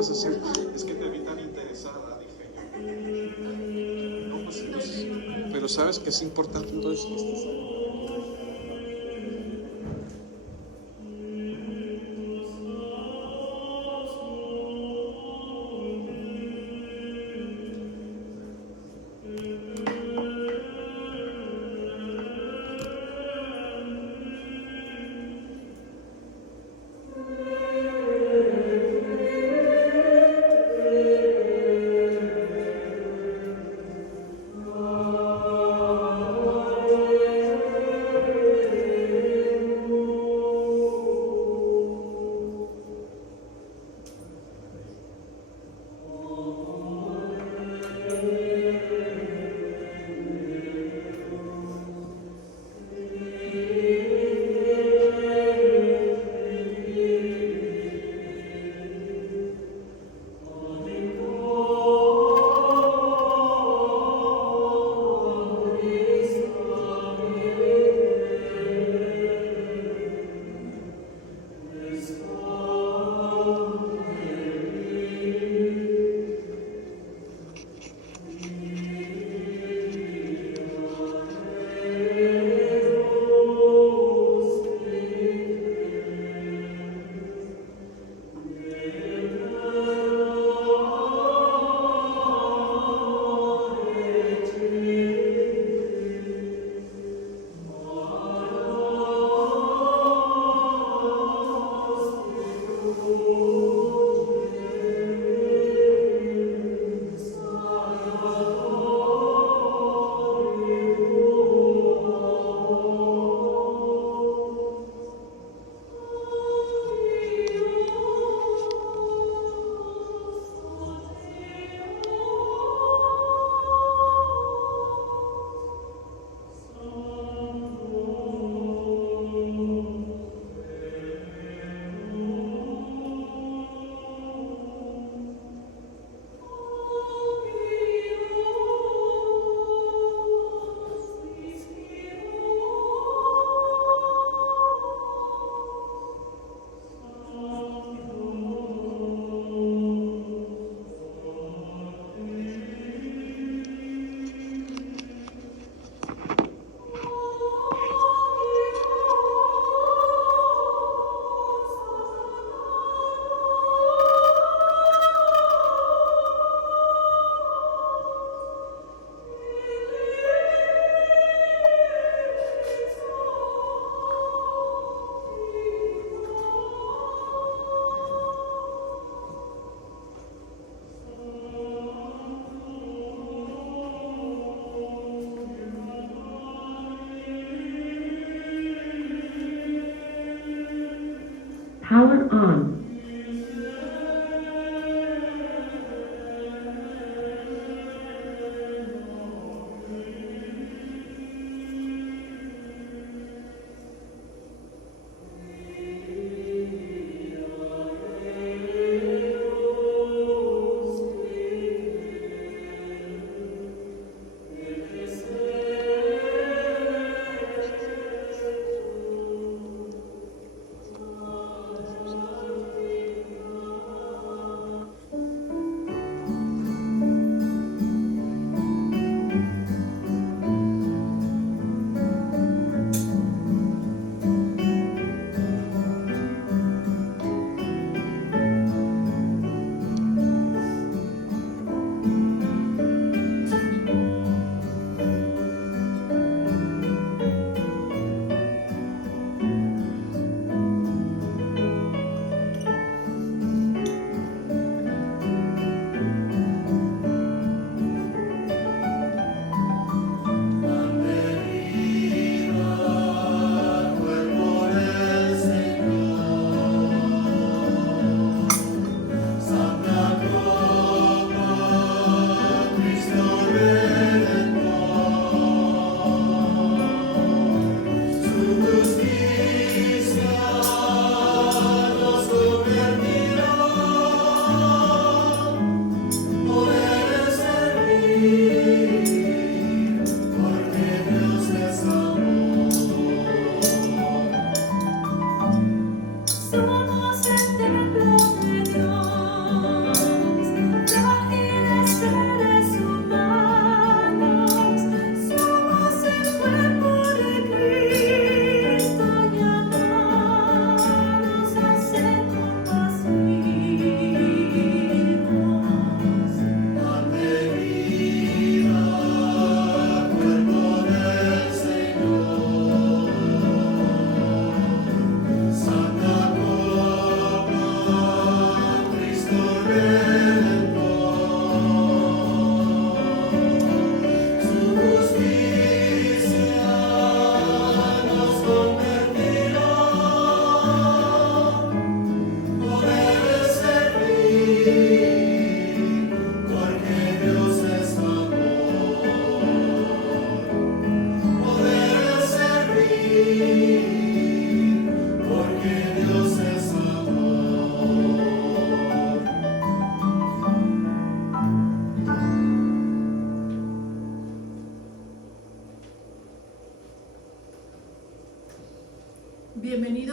ibas a hacer? Es que te vi tan interesada, dije yo. No, pues entonces, pero sabes que es importante entonces que estés ahí. Power on.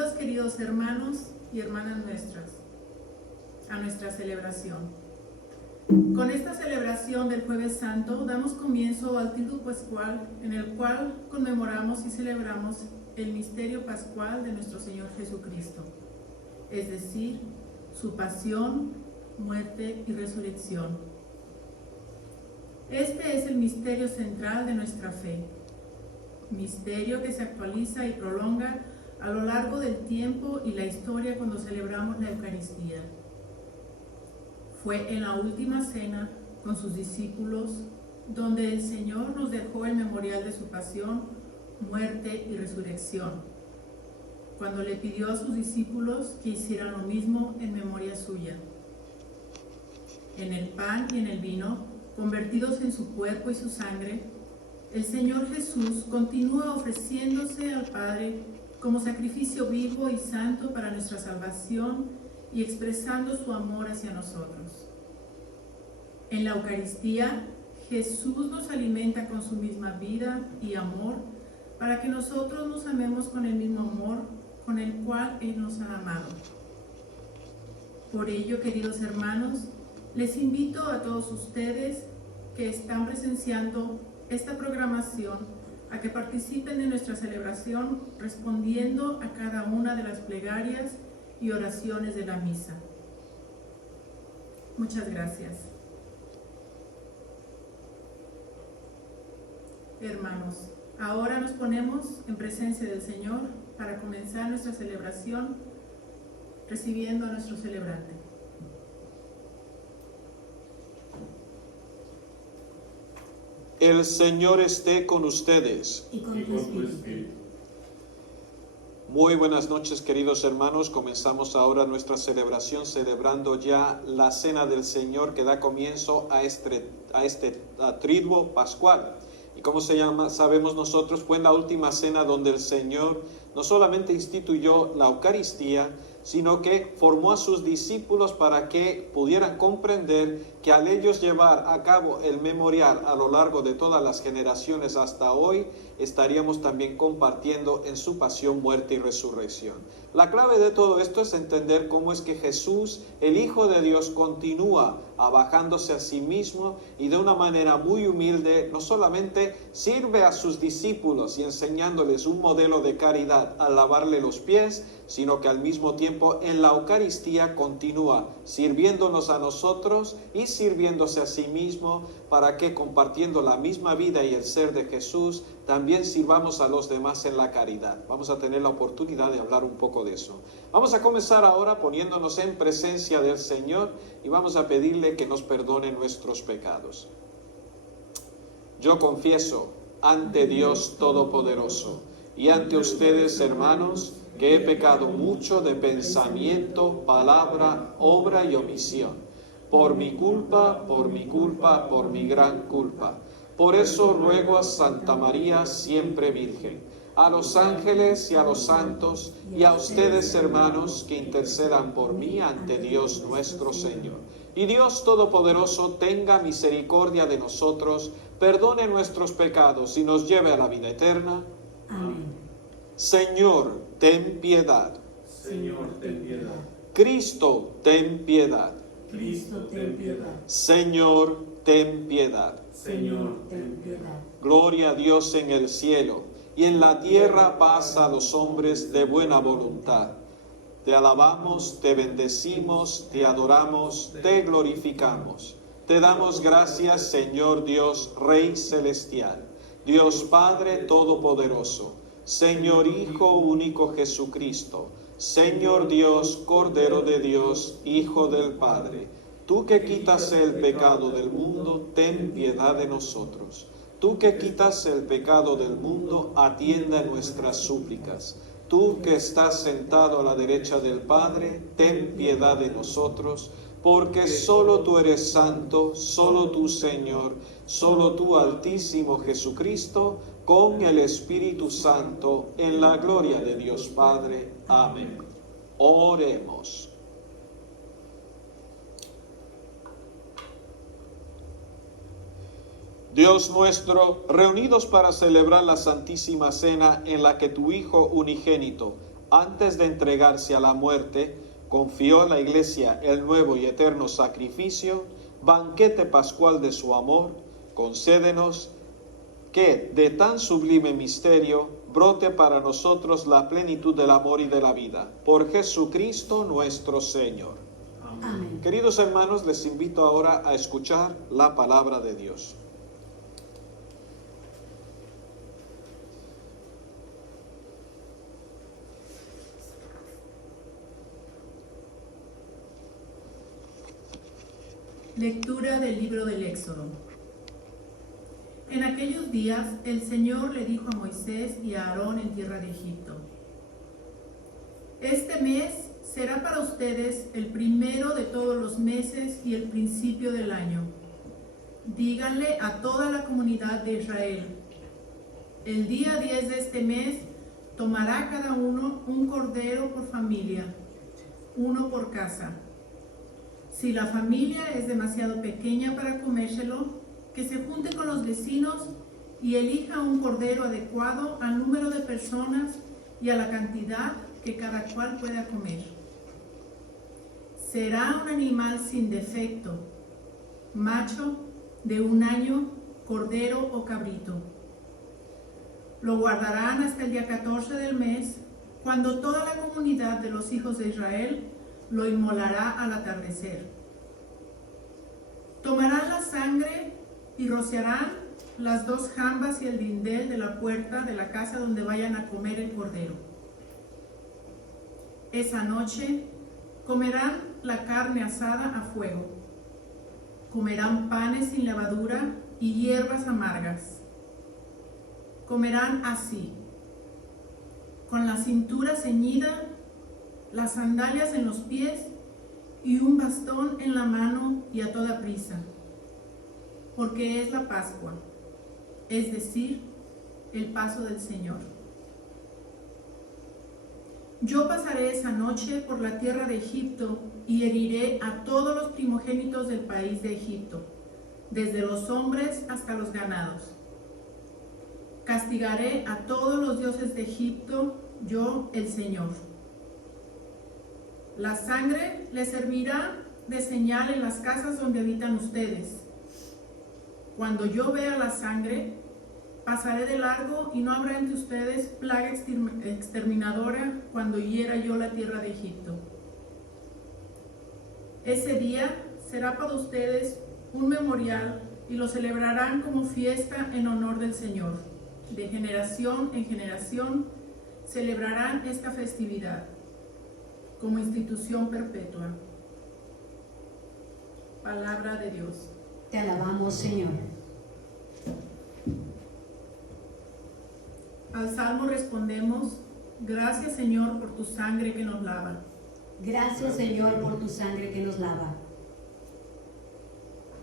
Bienvenidos, queridos hermanos y hermanas nuestras, a nuestra celebración. Con esta celebración del Jueves Santo damos comienzo al Triduo Pascual, en el cual conmemoramos y celebramos el misterio pascual de nuestro Señor Jesucristo, es decir, su pasión, muerte y resurrección. Este es el misterio central de nuestra fe, misterio que se actualiza y prolonga a lo largo del tiempo y la historia cuando celebramos la Eucaristía. Fue en la última cena con sus discípulos donde el Señor nos dejó el memorial de su pasión, muerte y resurrección, cuando le pidió a sus discípulos que hicieran lo mismo en memoria suya. En el pan y en el vino, convertidos en su cuerpo y su sangre, el Señor Jesús continúa ofreciéndose al Padre como sacrificio vivo y santo para nuestra salvación y expresando su amor hacia nosotros. En la Eucaristía, Jesús nos alimenta con su misma vida y amor para que nosotros nos amemos con el mismo amor con el cual Él nos ha amado. Por ello, queridos hermanos, les invito a todos ustedes que están presenciando esta programación a que participen en nuestra celebración respondiendo a cada una de las plegarias y oraciones de la misa. Muchas gracias. Hermanos, ahora nos ponemos en presencia del Señor para comenzar nuestra celebración recibiendo a nuestro celebrante. El Señor esté con ustedes. Y con tu espíritu. Muy buenas noches, queridos hermanos. Comenzamos ahora nuestra celebración celebrando ya la Cena del Señor que da comienzo a este Triduo Pascual. ¿Y cómo se llama? Sabemos nosotros, fue en la última cena donde el Señor no solamente instituyó la Eucaristía, sino que formó a sus discípulos para que pudieran comprender que al ellos llevar a cabo el memorial a lo largo de todas las generaciones hasta hoy, estaríamos también compartiendo en su pasión, muerte y resurrección. La clave de todo esto es entender cómo es que Jesús, el Hijo de Dios, continúa abajándose a sí mismo y de una manera muy humilde, no solamente sirve a sus discípulos y enseñándoles un modelo de caridad al lavarle los pies, sino que al mismo tiempo en la Eucaristía continúa sirviéndonos a nosotros y sirviéndose a sí mismo para que compartiendo la misma vida y el ser de Jesús, también sirvamos a los demás en la caridad. Vamos a tener la oportunidad de hablar un poco de eso. Vamos a comenzar ahora poniéndonos en presencia del Señor y vamos a pedirle que nos perdone nuestros pecados. Yo confieso ante Dios Todopoderoso y ante ustedes, hermanos, que he pecado mucho de pensamiento, palabra, obra y omisión. Por mi culpa, por mi gran culpa. Por eso ruego a Santa María, siempre Virgen, a los ángeles y a los santos, y a ustedes, hermanos, que intercedan por mí ante Dios nuestro Señor. Y Dios Todopoderoso tenga misericordia de nosotros, perdone nuestros pecados y nos lleve a la vida eterna. Amén. Señor, ten piedad. Señor, ten piedad. Cristo, ten piedad. Cristo, ten piedad. Señor, ten piedad. Señor, ten piedad. piedad. Gloria a Dios en el cielo, y en la tierra paz a los hombres de buena voluntad. Te alabamos, te bendecimos, te adoramos, te glorificamos. Te damos gracias, Señor Dios, Rey celestial, Dios Padre todopoderoso, Señor Hijo único Jesucristo, Señor Dios, Cordero de Dios, Hijo del Padre. Tú que quitas el pecado del mundo, ten piedad de nosotros. Tú que quitas el pecado del mundo, atienda nuestras súplicas. Tú que estás sentado a la derecha del Padre, ten piedad de nosotros, porque solo tú eres santo, solo tú, Señor, solo tú, Altísimo Jesucristo, con el Espíritu Santo, en la gloria de Dios Padre. Amén. Oremos. Dios nuestro, reunidos para celebrar la Santísima Cena en la que tu Hijo unigénito Antes de entregarse a la muerte, confió a la Iglesia el nuevo y eterno sacrificio, banquete pascual de su amor. Concédenos que de tan sublime misterio brote para nosotros la plenitud del amor y de la vida. Por Jesucristo nuestro Señor. Amén. Queridos hermanos, les invito ahora a escuchar la palabra de Dios. Lectura del libro del Éxodo. En aquellos días el Señor le dijo a Moisés y a Aarón en tierra de Egipto: Este mes será para ustedes el primero de todos los meses y el principio del año. Díganle a toda la comunidad de Israel: el día 10 de este mes tomará cada uno un cordero por familia, uno por casa. Si la familia es demasiado pequeña para comérselo, que se junte con los vecinos y elija un cordero adecuado al número de personas y a la cantidad que cada cual pueda comer. Será un animal sin defecto, macho, de 1 año, cordero o cabrito. Lo guardarán hasta el día 14 del mes, cuando toda la comunidad de los hijos de Israel lo inmolará al atardecer. Tomarán la sangre y rociarán las 2 jambas y el dindel de la puerta de la casa donde vayan a comer el cordero. Esa noche comerán la carne asada a fuego. Comerán panes sin levadura y hierbas amargas. Comerán así: con la cintura ceñida, las sandalias en los pies y un bastón en la mano y a toda prisa, porque es la Pascua, es decir, el paso del Señor. Yo pasaré esa noche por la tierra de Egipto y heriré a todos los primogénitos del país de Egipto, desde los hombres hasta los ganados. Castigaré a todos los dioses de Egipto, yo el Señor. La sangre les servirá de señal en las casas donde habitan ustedes. Cuando yo vea la sangre, pasaré de largo y no habrá entre ustedes plaga exterminadora cuando hiera yo la tierra de Egipto. Ese día será para ustedes un memorial y lo celebrarán como fiesta en honor del Señor. De generación en generación celebrarán esta festividad como institución perpetua. Palabra de Dios. Te alabamos, Señor. Al salmo respondemos: gracias, Señor, por tu sangre que nos lava. Gracias, Señor, por tu sangre que nos lava.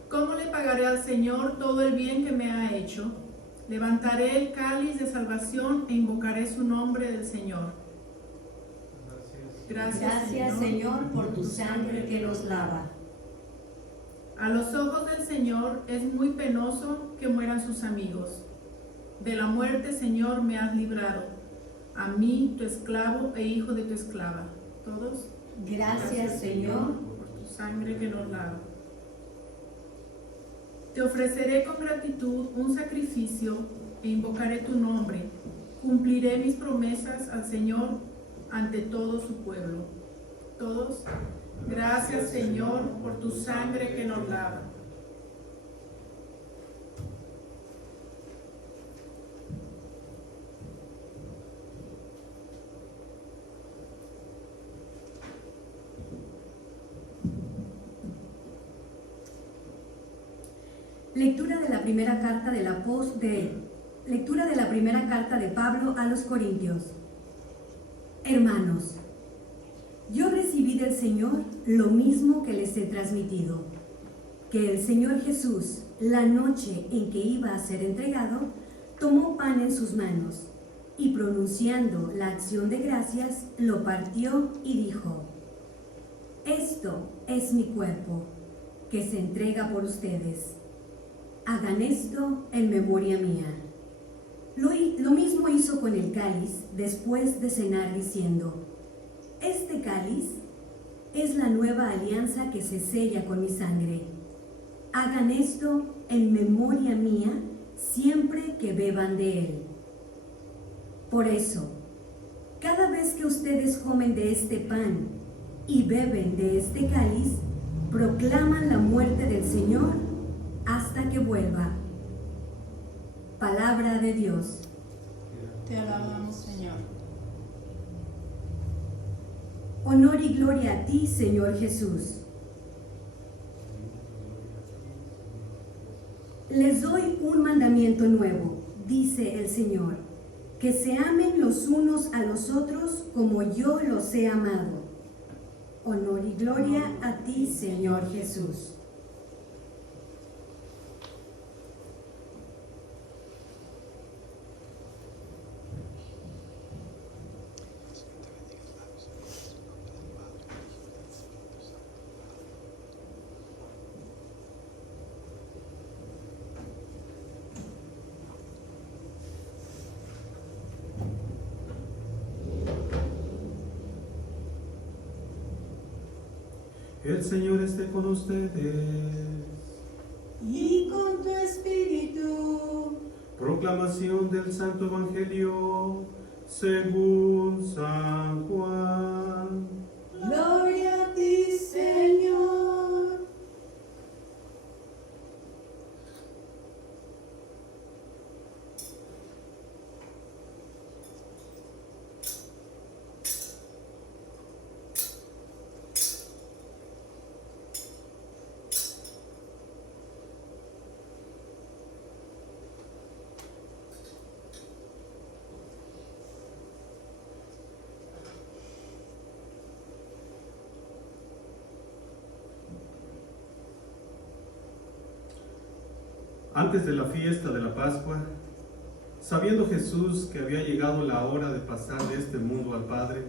¿Cómo le pagaré al Señor todo el bien que me ha hecho? Levantaré el cáliz de salvación e invocaré su nombre del Señor. Gracias, Señor, por tu sangre que nos lava. A los ojos del Señor es muy penoso que mueran sus amigos. De la muerte, Señor, me has librado, a mí, tu esclavo e hijo de tu esclava. ¿Todos? Gracias, Señor, por tu sangre que nos lava. Te ofreceré con gratitud un sacrificio e invocaré tu nombre. Cumpliré mis promesas al Señor ante todo su pueblo. Todos, gracias, Señor, por tu sangre que nos lava. Lectura de la primera carta de Pablo a los Corintios. Hermanos, yo recibí del Señor lo mismo que les he transmitido, que el Señor Jesús, la noche en que iba a ser entregado, tomó pan en sus manos y pronunciando la acción de gracias, lo partió y dijo: esto es mi cuerpo, que se entrega por ustedes. Hagan esto en memoria mía. Lo mismo hizo con el cáliz después de cenar diciendo: este cáliz es la nueva alianza que se sella con mi sangre. Hagan esto en memoria mía siempre que beban de él. Por eso, cada vez que ustedes comen de este pan y beben de este cáliz, proclaman la muerte del Señor hasta que vuelva. Palabra de Dios. Te alabamos, Señor. Honor y gloria a ti, Señor Jesús. Les doy un mandamiento nuevo, dice el Señor, que se amen los unos a los otros como yo los he amado. Honor y gloria a ti, Señor Jesús. El Señor esté con ustedes. Y con tu espíritu. Proclamación del Santo Evangelio según San Juan. Gloria a ti, Señor. Antes de la fiesta de la Pascua, sabiendo Jesús que había llegado la hora de pasar de este mundo al Padre,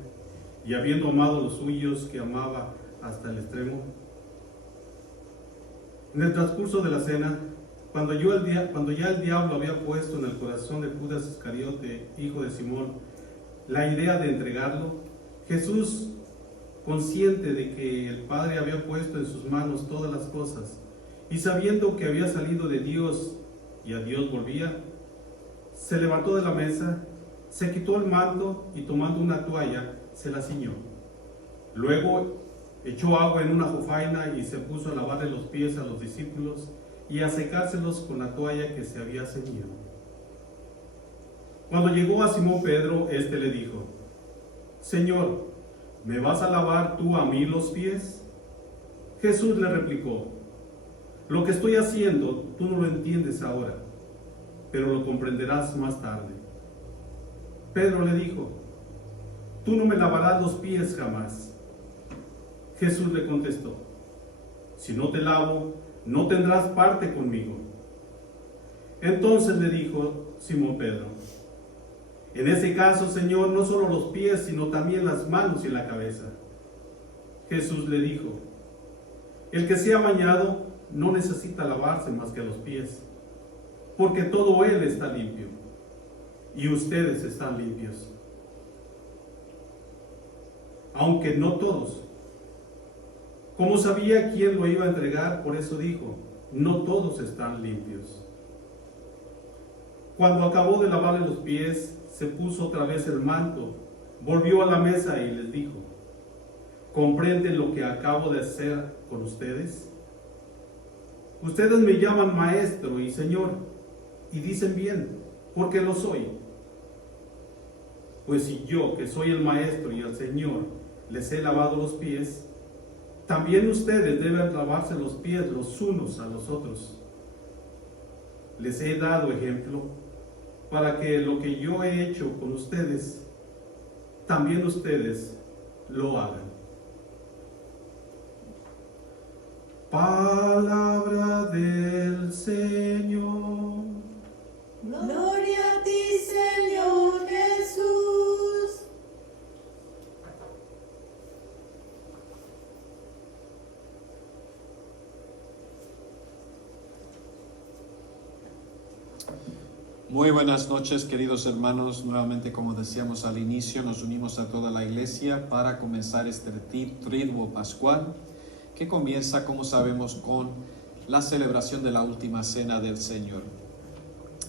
y habiendo amado a los suyos que amaba hasta el extremo, en el transcurso de la cena, cuando ya el diablo había puesto en el corazón de Judas Iscariote, hijo de Simón, la idea de entregarlo, Jesús, consciente de que el Padre había puesto en sus manos todas las cosas, y sabiendo que había salido de Dios y a Dios volvía, se levantó de la mesa, se quitó el manto y tomando una toalla, se la ciñó. Luego echó agua en una jofaina y se puso a lavarle los pies a los discípulos y a secárselos con la toalla que se había ceñido. Cuando llegó a Simón Pedro, éste le dijo: Señor, ¿me vas a lavar tú a mí los pies? Jesús le replicó: lo que estoy haciendo tú no lo entiendes ahora, pero lo comprenderás más tarde. Pedro le dijo: tú no me lavarás los pies jamás. Jesús le contestó: si no te lavo, no tendrás parte conmigo. Entonces le dijo Simón Pedro: en ese caso, Señor, no solo los pies, sino también las manos y la cabeza. Jesús le dijo: el que se ha bañado no necesita lavarse más que los pies, porque todo él está limpio, y ustedes están limpios, aunque no todos. Como sabía quién lo iba a entregar, por eso dijo: no todos están limpios. Cuando acabó de lavarle los pies, se puso otra vez el manto, volvió a la mesa y les dijo: ¿comprenden lo que acabo de hacer con ustedes? Ustedes me llaman maestro y señor, y dicen bien, porque lo soy. Pues si yo, que soy el maestro y el señor, les he lavado los pies, también ustedes deben lavarse los pies los unos a los otros. Les he dado ejemplo para que lo que yo he hecho con ustedes, también ustedes lo hagan. Palabra del Señor. Gloria a ti, Señor Jesús. Muy buenas noches, queridos hermanos. Nuevamente, como decíamos al inicio, nos unimos a toda la iglesia para comenzar este triduo pascual, que comienza, como sabemos, con la celebración de la última cena del Señor.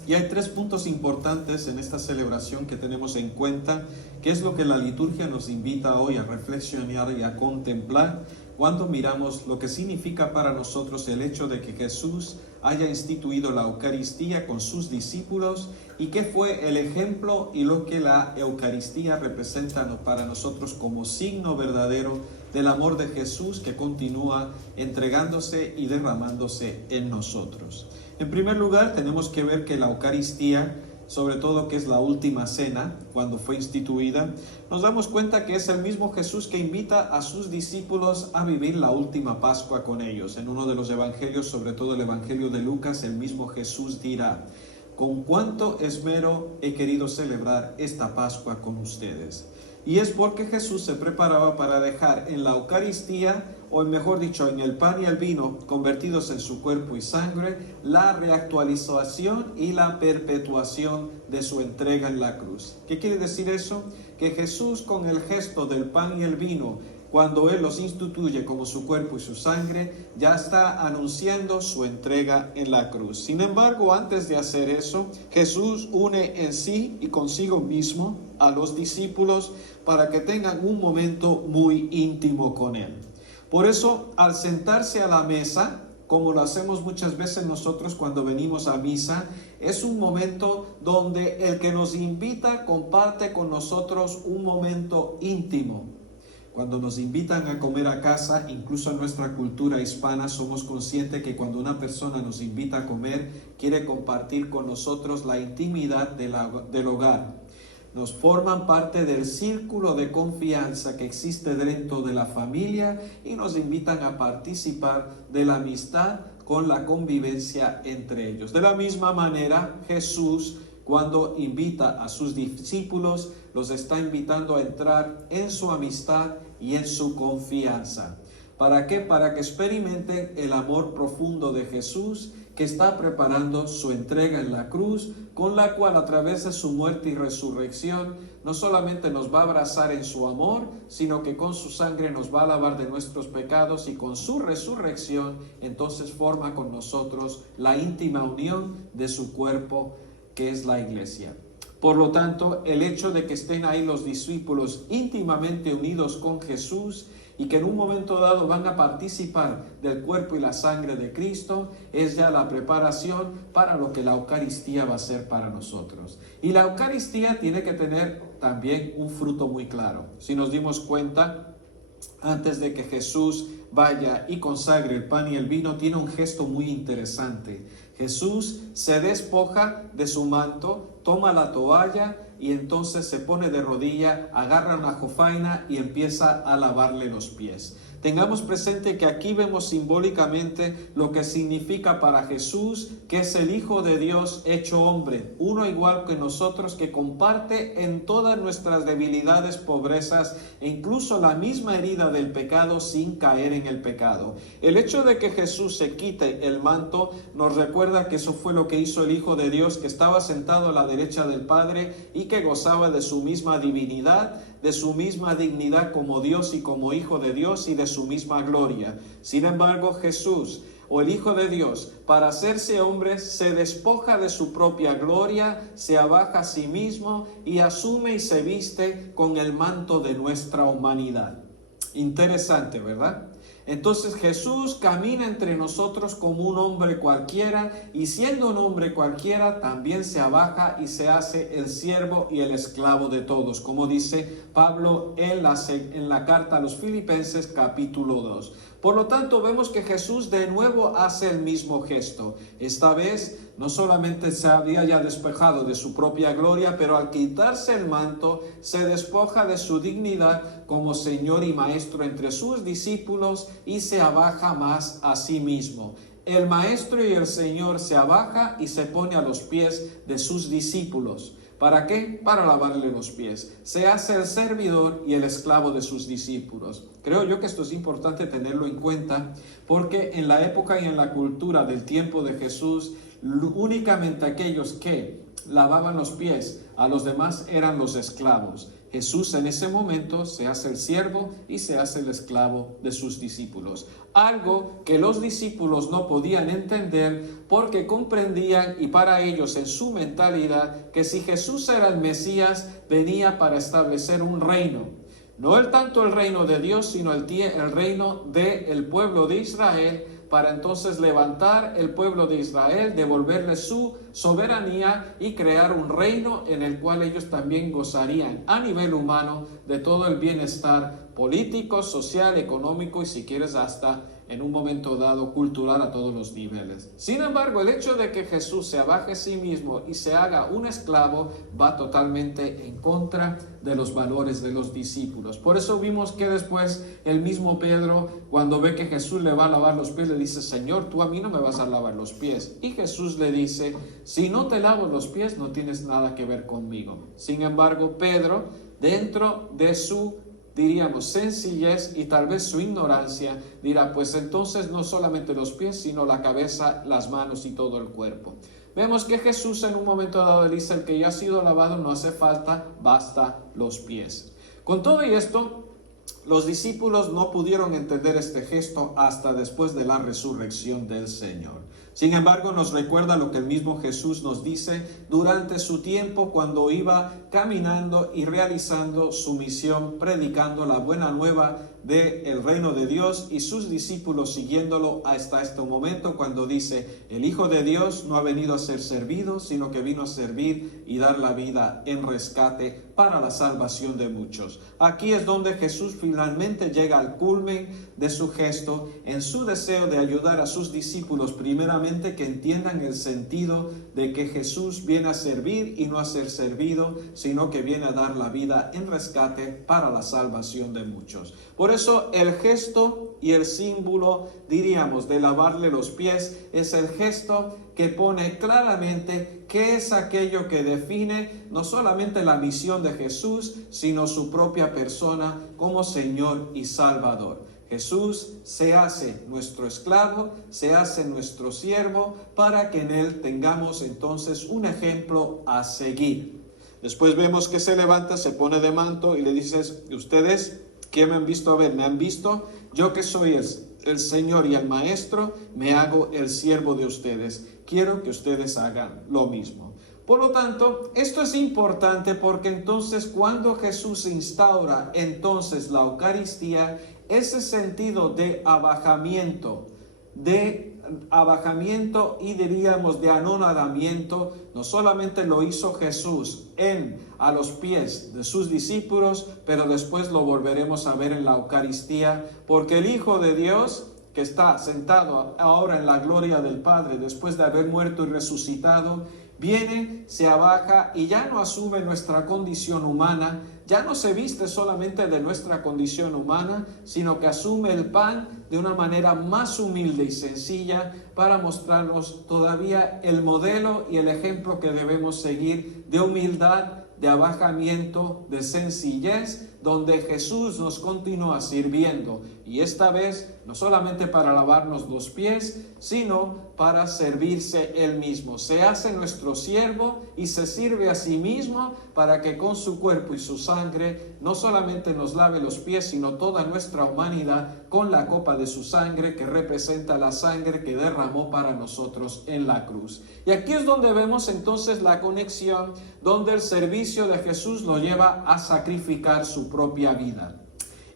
Y hay 3 puntos importantes en esta celebración que tenemos en cuenta, que es lo que la liturgia nos invita hoy a reflexionar y a contemplar cuando miramos lo que significa para nosotros el hecho de que Jesús haya instituido la Eucaristía con sus discípulos y que fue el ejemplo y lo que la Eucaristía representa para nosotros como signo verdadero del amor de Jesús que continúa entregándose y derramándose en nosotros. En primer lugar, tenemos que ver que la Eucaristía, sobre todo que es la última cena, cuando fue instituida, nos damos cuenta que es el mismo Jesús que invita a sus discípulos a vivir la última Pascua con ellos. En uno de los evangelios, sobre todo el evangelio de Lucas, el mismo Jesús dirá: con cuánto esmero he querido celebrar esta Pascua con ustedes. Y es porque Jesús se preparaba para dejar en la Eucaristía, o mejor dicho, en el pan y el vino, convertidos en su cuerpo y sangre, la reactualización y la perpetuación de su entrega en la cruz. ¿Qué quiere decir eso? Que Jesús, con el gesto del pan y el vino, cuando Él los instituye como su cuerpo y su sangre, ya está anunciando su entrega en la cruz. Sin embargo, antes de hacer eso, Jesús une en sí y consigo mismo a los discípulos para que tengan un momento muy íntimo con Él. Por eso, al sentarse a la mesa, como lo hacemos muchas veces nosotros cuando venimos a misa, es un momento donde el que nos invita comparte con nosotros un momento íntimo. Cuando nos invitan a comer a casa, incluso en nuestra cultura hispana, somos conscientes que cuando una persona nos invita a comer, quiere compartir con nosotros la intimidad del hogar. Nos forman parte del círculo de confianza que existe dentro de la familia y nos invitan a participar de la amistad con la convivencia entre ellos. De la misma manera, Jesús, cuando invita a sus discípulos, los está invitando a entrar en su amistad y en su confianza. ¿Para qué? Para que experimenten el amor profundo de Jesús, que está preparando su entrega en la cruz, con la cual a través de su muerte y resurrección no solamente nos va a abrazar en su amor, sino que con su sangre nos va a lavar de nuestros pecados, y con su resurrección entonces forma con nosotros la íntima unión de su cuerpo, que es la iglesia. Por lo tanto, el hecho de que estén ahí los discípulos íntimamente unidos con Jesús y que en un momento dado van a participar del cuerpo y la sangre de Cristo, es ya la preparación para lo que la Eucaristía va a ser para nosotros. Y la Eucaristía tiene que tener también un fruto muy claro. Si nos dimos cuenta, antes de que Jesús vaya y consagre el pan y el vino, tiene un gesto muy interesante. Jesús se despoja de su manto, toma la toalla y entonces se pone de rodilla, agarra una jofaina y empieza a lavarle los pies. Tengamos presente que aquí vemos simbólicamente lo que significa para Jesús, que es el Hijo de Dios hecho hombre, uno igual que nosotros, que comparte en todas nuestras debilidades, pobrezas e incluso la misma herida del pecado sin caer en el pecado. El hecho de que Jesús se quite el manto nos recuerda que eso fue lo que hizo el Hijo de Dios, que estaba sentado a la derecha del Padre y que gozaba de su misma divinidad, de su misma dignidad como Dios y como Hijo de Dios y de su misma gloria. Sin embargo, Jesús, o el Hijo de Dios, para hacerse hombre, se despoja de su propia gloria, se abaja a sí mismo y asume y se viste con el manto de nuestra humanidad. Interesante, ¿verdad? Entonces Jesús camina entre nosotros como un hombre cualquiera, y siendo un hombre cualquiera también se abaja y se hace el siervo y el esclavo de todos, como dice Pablo en la carta a los Filipenses capítulo 2. Por lo tanto, vemos que Jesús de nuevo hace el mismo gesto. Esta vez no solamente se había ya despojado de su propia gloria, pero al quitarse el manto se despoja de su dignidad como Señor y Maestro entre sus discípulos y se abaja más a sí mismo. El Maestro y el Señor se abaja y se pone a los pies de sus discípulos. ¿Para qué? Para lavarle los pies. Se hace el servidor y el esclavo de sus discípulos. Creo yo que esto es importante tenerlo en cuenta, porque en la época y en la cultura del tiempo de Jesús, Únicamente aquellos que lavaban los pies a los demás eran los esclavos. Jesús en ese momento se hace el siervo y se hace el esclavo de sus discípulos. Algo que los discípulos no podían entender porque comprendían y para ellos en su mentalidad que si Jesús era el Mesías venía para establecer un reino. No tanto el reino de Dios, sino el reino del pueblo de Israel, para entonces levantar el pueblo de Israel, devolverle su soberanía y crear un reino en el cual ellos también gozarían a nivel humano de todo el bienestar político, social, económico y si quieres hasta en un momento dado cultural a todos los niveles. Sin embargo, el hecho de que Jesús se abaje a sí mismo y se haga un esclavo va totalmente en contra de los valores de los discípulos. Por eso vimos que después el mismo Pedro, cuando ve que Jesús le va a lavar los pies, le dice: Señor, tú a mí no me vas a lavar los pies. Y Jesús le dice: si no te lavo los pies, no tienes nada que ver conmigo. Sin embargo, Pedro, dentro de su diríamos sencillez y tal vez su ignorancia, dirá: pues entonces no solamente los pies, sino la cabeza, las manos y todo el cuerpo. Vemos que Jesús en un momento dado dice: el que ya ha sido lavado no hace falta, basta los pies. Con todo y esto, los discípulos no pudieron entender este gesto hasta después de la resurrección del Señor. Sin embargo, nos recuerda lo que el mismo Jesús nos dice durante su tiempo cuando iba caminando y realizando su misión, predicando la buena nueva del reino de Dios y sus discípulos siguiéndolo hasta este momento, cuando dice: el Hijo de Dios no ha venido a ser servido, sino que vino a servir y dar la vida en rescate para la salvación de muchos. Aquí es donde Jesús finalmente llega al culmen de su gesto en su deseo de ayudar a sus discípulos primeramente que entiendan el sentido de que Jesús viene a servir y no a ser servido, sino que viene a dar la vida en rescate para la salvación de muchos. Por eso el gesto y el símbolo, diríamos, de lavarle los pies es el gesto que pone claramente qué es aquello que define no solamente la misión de Jesús, sino su propia persona como Señor y Salvador. Jesús se hace nuestro esclavo, se hace nuestro siervo, para que en él tengamos entonces un ejemplo a seguir. Después vemos que se levanta, se pone de manto y le dices: ustedes, ¿qué me han visto? A ver, me han visto, yo que soy el Señor y el Maestro, me hago el siervo de ustedes. Quiero que ustedes hagan lo mismo. Por lo tanto, esto es importante porque entonces cuando Jesús instaura entonces la Eucaristía, ese sentido de abajamiento y diríamos de anonadamiento, no solamente lo hizo Jesús a los pies de sus discípulos, pero después lo volveremos a ver en la Eucaristía, porque el Hijo de Dios, que está sentado ahora en la gloria del Padre después de haber muerto y resucitado, viene, se abaja y ya no asume nuestra condición humana, ya no se viste solamente de nuestra condición humana, sino que asume el pan de una manera más humilde y sencilla para mostrarnos todavía el modelo y el ejemplo que debemos seguir de humildad, de abajamiento, de sencillez, donde Jesús nos continúa sirviendo, y esta vez no solamente para lavarnos los pies, sino para servirse Él mismo. Se hace nuestro siervo y se sirve a sí mismo para que con su cuerpo y su sangre no solamente nos lave los pies, sino toda nuestra humanidad con la copa de su sangre, que representa la sangre que derramó para nosotros en la cruz. Y aquí es donde vemos entonces la conexión, donde el servicio de Jesús lo lleva a sacrificar su propia vida.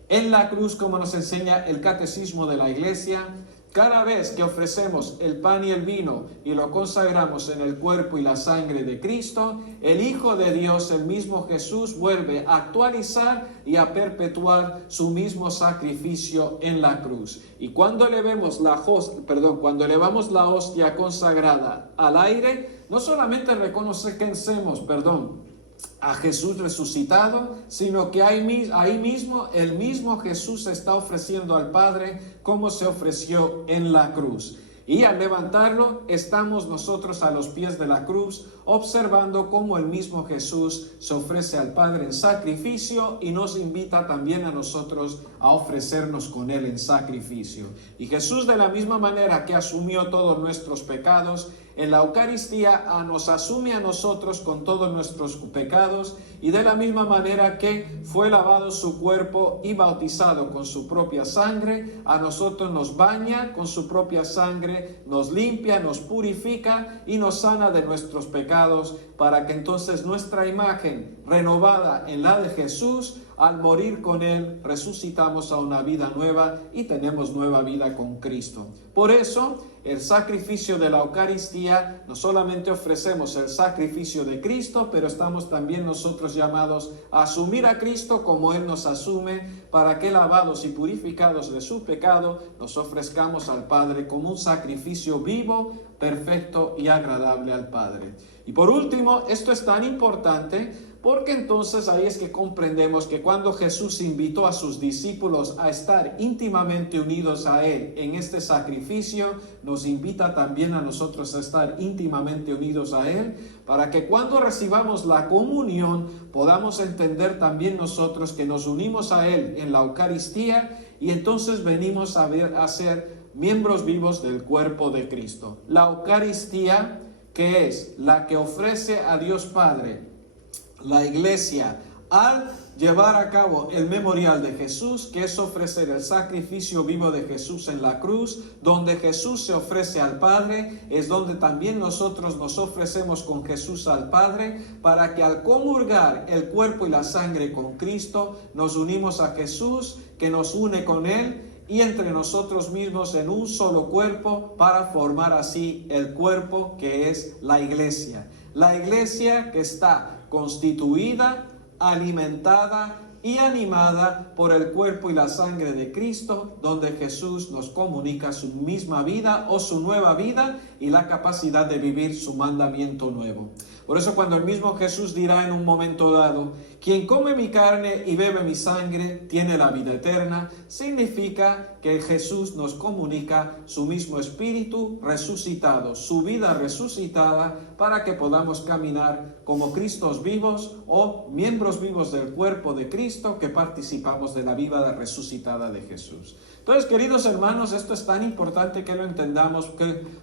En la cruz, como nos enseña el catecismo de la Iglesia, cada vez que ofrecemos el pan y el vino y lo consagramos en el cuerpo y la sangre de Cristo, el Hijo de Dios, el mismo Jesús, vuelve a actualizar y a perpetuar su mismo sacrificio en la cruz. Y cuando elevamos la hostia consagrada al aire, no solamente reconocemos, a Jesús resucitado, sino que ahí mismo el mismo Jesús se está ofreciendo al Padre como se ofreció en la cruz. Y al levantarlo, estamos nosotros a los pies de la cruz, observando cómo el mismo Jesús se ofrece al Padre en sacrificio y nos invita también a nosotros a ofrecernos con Él en sacrificio. Y Jesús, de la misma manera que asumió todos nuestros pecados, En la Eucaristía nos asume a nosotros con todos nuestros pecados, y de la misma manera que fue lavado su cuerpo y bautizado con su propia sangre, a nosotros nos baña con su propia sangre, nos limpia, nos purifica y nos sana de nuestros pecados, para que entonces nuestra imagen renovada en la de Jesús, al morir con Él, resucitamos a una vida nueva y tenemos nueva vida con Cristo. Por eso, el sacrificio de la Eucaristía, no solamente ofrecemos el sacrificio de Cristo, pero estamos también nosotros llamados a asumir a Cristo como Él nos asume, para que lavados y purificados de su pecado, nos ofrezcamos al Padre como un sacrificio vivo, perfecto y agradable al Padre. Y por último, esto es tan importante porque entonces ahí es que comprendemos que cuando Jesús invitó a sus discípulos a estar íntimamente unidos a Él en este sacrificio, nos invita también a nosotros a estar íntimamente unidos a Él, para que cuando recibamos la comunión podamos entender también nosotros que nos unimos a Él en la Eucaristía, y entonces venimos a ser miembros vivos del cuerpo de Cristo. La Eucaristía, que es la que ofrece a Dios Padre la Iglesia al llevar a cabo el memorial de Jesús, que es ofrecer el sacrificio vivo de Jesús en la cruz, donde Jesús se ofrece al Padre, es donde también nosotros nos ofrecemos con Jesús al Padre, para que al comulgar el cuerpo y la sangre con Cristo, nos unimos a Jesús, que nos une con Él, y entre nosotros mismos en un solo cuerpo, para formar así el cuerpo que es la Iglesia. La Iglesia que está constituida, alimentada y animada por el cuerpo y la sangre de Cristo, donde Jesús nos comunica su misma vida o su nueva vida y la capacidad de vivir su mandamiento nuevo. Por eso cuando el mismo Jesús dirá en un momento dado, quien come mi carne y bebe mi sangre tiene la vida eterna, significa que Jesús nos comunica su mismo espíritu resucitado, su vida resucitada, para que podamos caminar como Cristos vivos o miembros vivos del cuerpo de Cristo, que participamos de la vida resucitada de Jesús. Entonces, queridos hermanos, esto es tan importante que lo entendamos,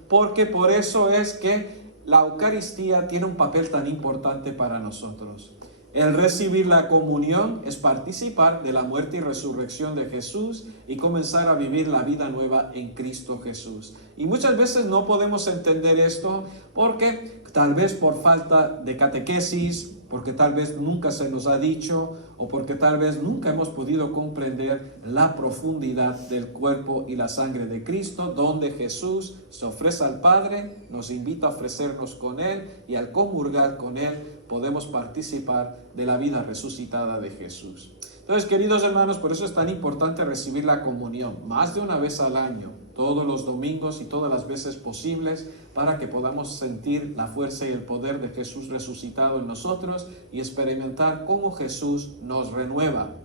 porque por eso es que la Eucaristía tiene un papel tan importante para nosotros. El recibir la comunión es participar de la muerte y resurrección de Jesús y comenzar a vivir la vida nueva en Cristo Jesús. Y muchas veces no podemos entender esto porque tal vez por falta de catequesis, porque tal vez nunca se nos ha dicho, o porque tal vez nunca hemos podido comprender la profundidad del cuerpo y la sangre de Cristo, donde Jesús se ofrece al Padre, nos invita a ofrecernos con Él, y al comulgar con Él podemos participar de la vida resucitada de Jesús. Entonces, queridos hermanos, por eso es tan importante recibir la comunión más de una vez al año, todos los domingos y todas las veces posibles, para que podamos sentir la fuerza y el poder de Jesús resucitado en nosotros y experimentar cómo Jesús nos renueva,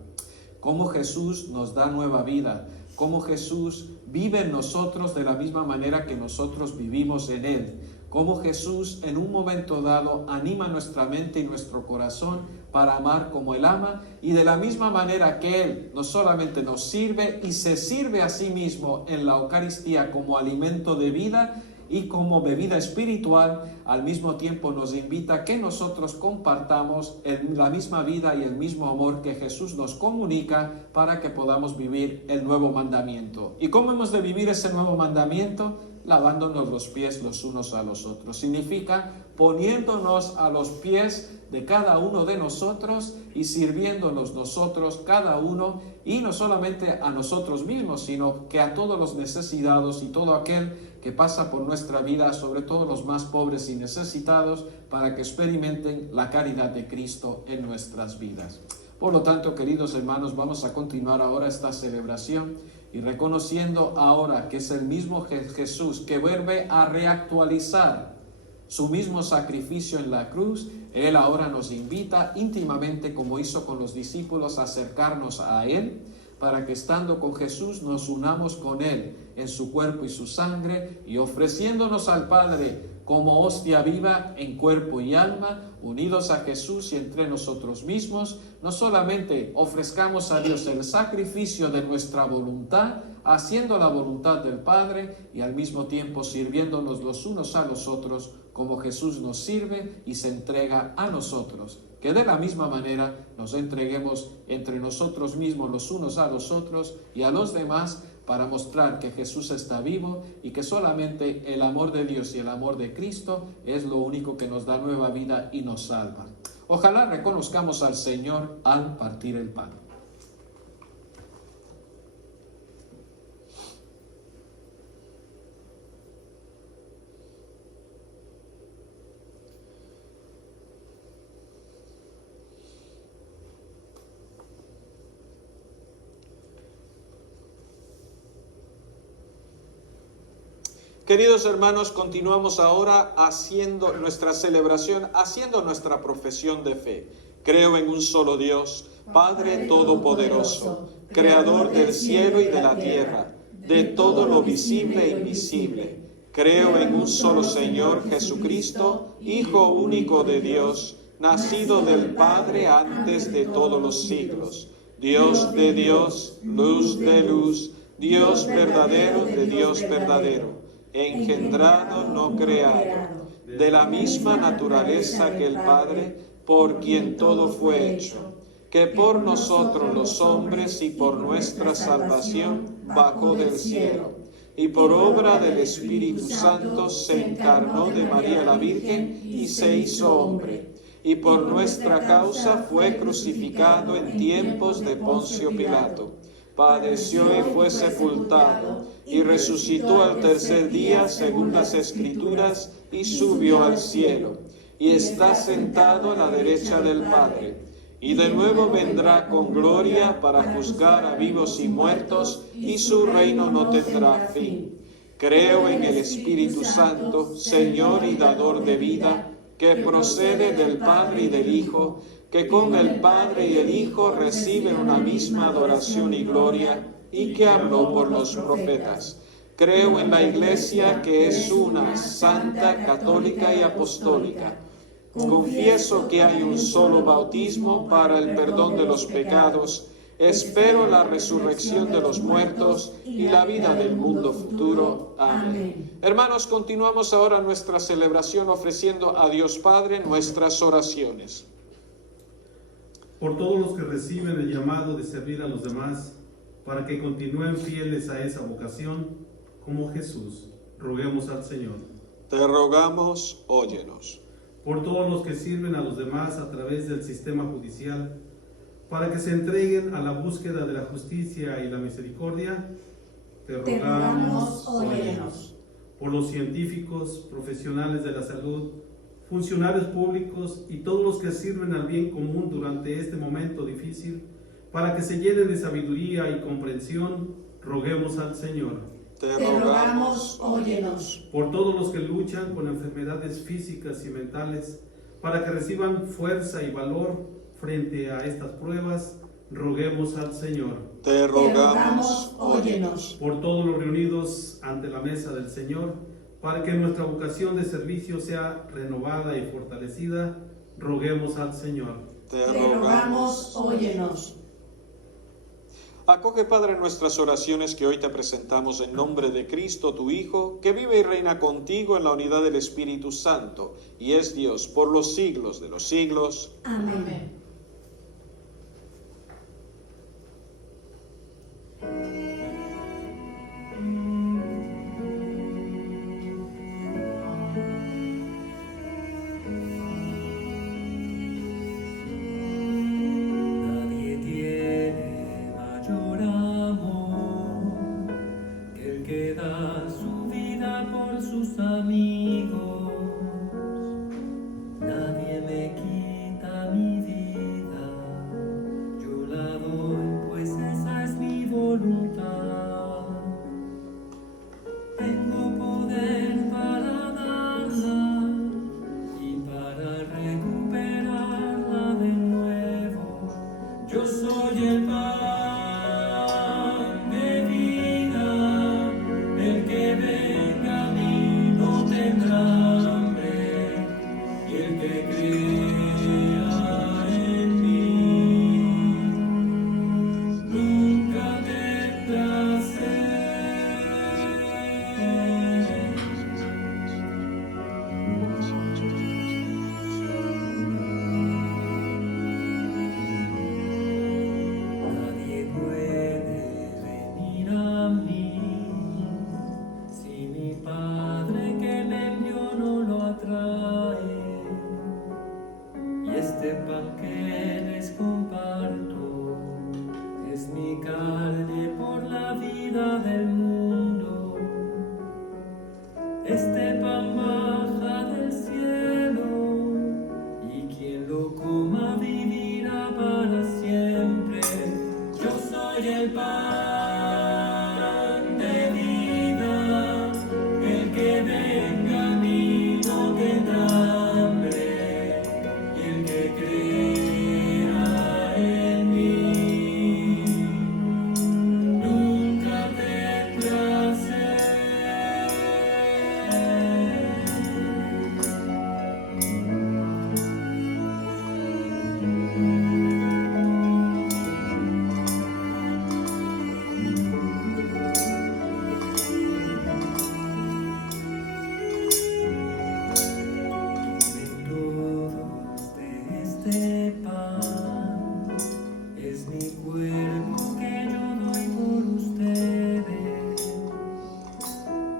cómo Jesús nos da nueva vida, cómo Jesús vive en nosotros de la misma manera que nosotros vivimos en Él, cómo Jesús en un momento dado anima nuestra mente y nuestro corazón para amar como Él ama, y de la misma manera que Él no solamente nos sirve y se sirve a sí mismo en la Eucaristía como alimento de vida y como bebida espiritual, al mismo tiempo nos invita a que nosotros compartamos la misma vida y el mismo amor que Jesús nos comunica, para que podamos vivir el nuevo mandamiento. ¿Y cómo hemos de vivir ese nuevo mandamiento? Lavándonos los pies los unos a los otros. Significa poniéndonos a los pies de cada uno de nosotros y sirviéndonos nosotros cada uno, y no solamente a nosotros mismos, sino que a todos los necesitados y todo aquel que pasa por nuestra vida, sobre todo los más pobres y necesitados, para que experimenten la caridad de Cristo en nuestras vidas. Por lo tanto, queridos hermanos, vamos a continuar ahora esta celebración, y reconociendo ahora que es el mismo Jesús que vuelve a reactualizar su mismo sacrificio en la cruz, Él ahora nos invita íntimamente, como hizo con los discípulos, a acercarnos a Él, para que estando con Jesús nos unamos con Él en su cuerpo y su sangre, y ofreciéndonos al Padre como hostia viva en cuerpo y alma, unidos a Jesús y entre nosotros mismos, no solamente ofrezcamos a Dios el sacrificio de nuestra voluntad, haciendo la voluntad del Padre y al mismo tiempo sirviéndonos los unos a los otros como Jesús nos sirve y se entrega a nosotros. Que de la misma manera nos entreguemos entre nosotros mismos los unos a los otros y a los demás para mostrar que Jesús está vivo y que solamente el amor de Dios y el amor de Cristo es lo único que nos da nueva vida y nos salva. Ojalá reconozcamos al Señor al partir el pan. Queridos hermanos, continuamos ahora haciendo nuestra celebración, haciendo nuestra profesión de fe. Creo en un solo Dios, Padre Todopoderoso, Creador del cielo y de la tierra, de todo lo visible e invisible. Creo en un solo Señor Jesucristo, Hijo único de Dios, nacido del Padre antes de todos los siglos. Dios de Dios, luz de luz, Dios verdadero de Dios verdadero, engendrado, no creado, de la misma naturaleza que el Padre, por quien todo fue hecho, que por nosotros los hombres y por nuestra salvación bajó del cielo, y por obra del Espíritu Santo se encarnó de María la Virgen y se hizo hombre, y por nuestra causa fue crucificado en tiempos de Poncio Pilato. Padeció y fue sepultado, y resucitó al tercer día según las Escrituras, y subió al cielo, y está sentado a la derecha del Padre, y de nuevo vendrá con gloria para juzgar a vivos y muertos, y su reino no tendrá fin. Creo en el Espíritu Santo, Señor y dador de vida, que procede del Padre y del Hijo, que con el Padre y el Hijo reciben una misma adoración y gloria, y que habló por los profetas. Creo en la Iglesia, que es una, santa, católica y apostólica. Confieso que hay un solo bautismo para el perdón de los pecados. Espero la resurrección de los muertos y la vida del mundo futuro. Amén. Hermanos, continuamos ahora nuestra celebración ofreciendo a Dios Padre nuestras oraciones. Por todos los que reciben el llamado de servir a los demás, para que continúen fieles a esa vocación, como Jesús, roguemos al Señor. Te rogamos, óyenos. Por todos los que sirven a los demás a través del sistema judicial, para que se entreguen a la búsqueda de la justicia y la misericordia, te rogamos, óyenos. Por los científicos, profesionales de la salud, funcionarios públicos y todos los que sirven al bien común durante este momento difícil, para que se llenen de sabiduría y comprensión, roguemos al Señor. Te rogamos, óyenos. Por todos los que luchan con enfermedades físicas y mentales, para que reciban fuerza y valor frente a estas pruebas, roguemos al Señor. Te rogamos, óyenos. Por todos los reunidos ante la mesa del Señor, para que nuestra vocación de servicio sea renovada y fortalecida, roguemos al Señor. Te rogamos, óyenos. Acoge, Padre, nuestras oraciones que hoy te presentamos en nombre de Cristo, tu Hijo, que vive y reina contigo en la unidad del Espíritu Santo, y es Dios por los siglos de los siglos. Amén. Yo soy el pan. Padre que me envió no lo atrae. Y este pan que les comparto es mi carne por la vida del mundo. Este pan baja del cielo y quien lo coma vivirá para siempre. Yo soy el pan de vida, el que venga a mí no tendrá hambre, y el que crea en mí nunca tendrá sed. Todos de este pan es mi cuerpo que yo doy por ustedes.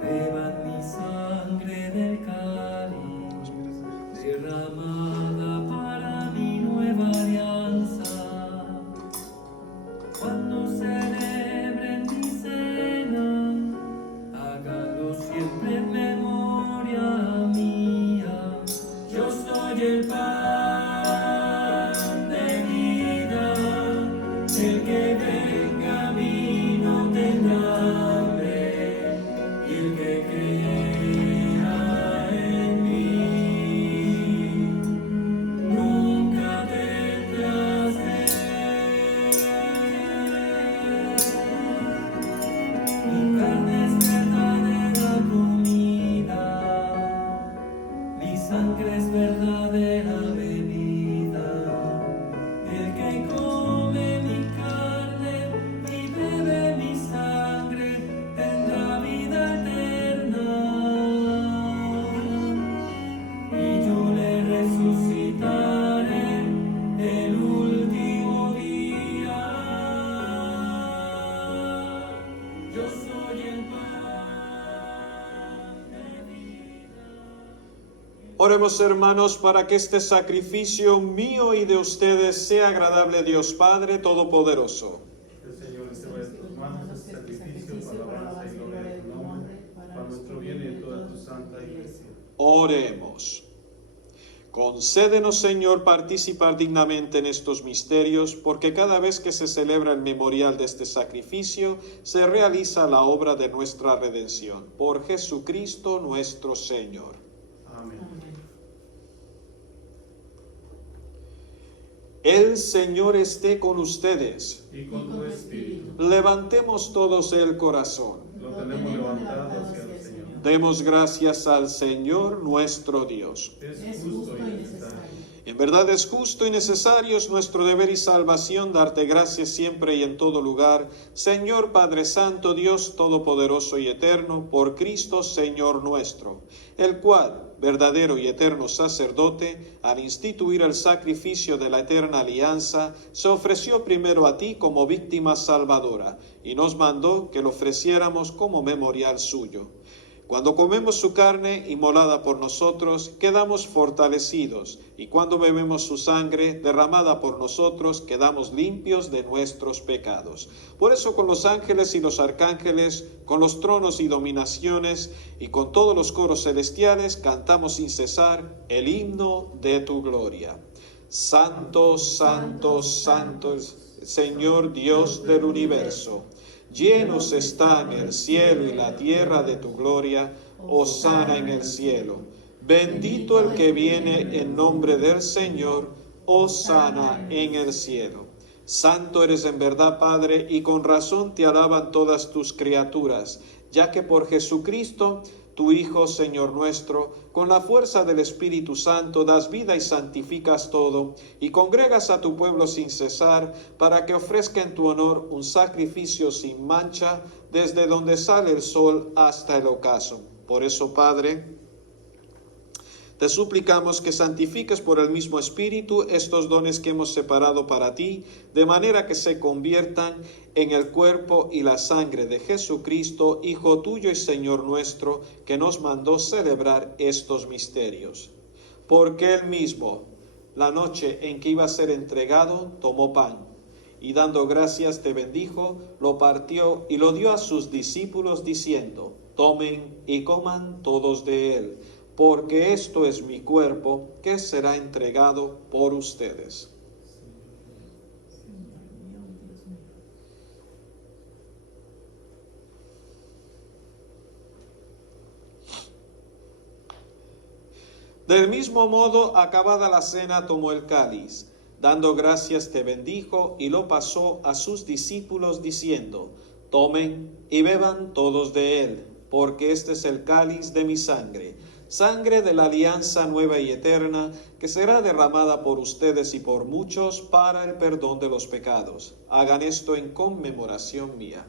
Beban mi sangre del cáliz derramada para mi nueva alianza. Cuando celebren mi cena, háganlo siempre en memoria mía. Yo soy el pan de vida, el que venga a mí no tendrá hambre, y el que crea en mí nunca tendrá sed. Mi carne es verdadera comida, mi sangre es verdadera bebida. El que come mi carne y bebe mi sangre tendrá vida eterna, y yo le resucitaré el último día. Yo soy el pan de vida. Oremos, hermanos, para que este sacrificio mío y de ustedes sea agradable a Dios Padre Todopoderoso. El Señor reciba de tus manos este sacrificio para alabanza y gloria de tu nombre, para nuestro bien y de toda tu santa iglesia. Oremos. Concédenos, Señor, participar dignamente en estos misterios, porque cada vez que se celebra el memorial de este sacrificio, se realiza la obra de nuestra redención. Por Jesucristo nuestro Señor. Amén. El Señor esté con ustedes. Y con tu espíritu. Levantemos todos el corazón. Lo tenemos levantado hacia el Señor. Demos gracias al Señor nuestro Dios. Es justo y necesario. En verdad es justo y necesario, es nuestro deber y salvación darte gracias siempre y en todo lugar, Señor Padre Santo, Dios Todopoderoso y Eterno, por Cristo Señor nuestro, el cual, verdadero y eterno sacerdote, al instituir el sacrificio de la eterna alianza, se ofreció primero a ti como víctima salvadora, y nos mandó que lo ofreciéramos como memorial suyo. Cuando comemos su carne inmolada por nosotros, quedamos fortalecidos, y cuando bebemos su sangre derramada por nosotros, quedamos limpios de nuestros pecados. Por eso con los ángeles y los arcángeles, con los tronos y dominaciones, y con todos los coros celestiales, cantamos sin cesar el himno de tu gloria. Santo, santo, santo, Señor Dios del universo. Llenos están el cielo y la tierra de tu gloria, hosana en el cielo. Bendito el que viene en nombre del Señor, hosana en el cielo. Santo eres en verdad, Padre, y con razón te alaban todas tus criaturas, ya que por Jesucristo, tu Hijo, Señor nuestro, con la fuerza del Espíritu Santo das vida y santificas todo, y congregas a tu pueblo sin cesar, para que ofrezca en tu honor un sacrificio sin mancha, desde donde sale el sol hasta el ocaso. Por eso, Padre, Te suplicamos que santifiques por el mismo Espíritu estos dones que hemos separado para ti, de manera que se conviertan en el cuerpo y la sangre de Jesucristo, Hijo tuyo y Señor nuestro, que nos mandó celebrar estos misterios. Porque él mismo, la noche en que iba a ser entregado, tomó pan, y dando gracias te bendijo, lo partió y lo dio a sus discípulos, diciendo: tomen y coman todos de él, porque esto es mi cuerpo, que será entregado por ustedes. Del mismo modo, acabada la cena, tomó el cáliz, dando gracias te bendijo y lo pasó a sus discípulos, diciendo: tomen y beban todos de él, porque este es el cáliz de mi sangre, sangre de la alianza nueva y eterna, que será derramada por ustedes y por muchos para el perdón de los pecados. Hagan esto en conmemoración mía.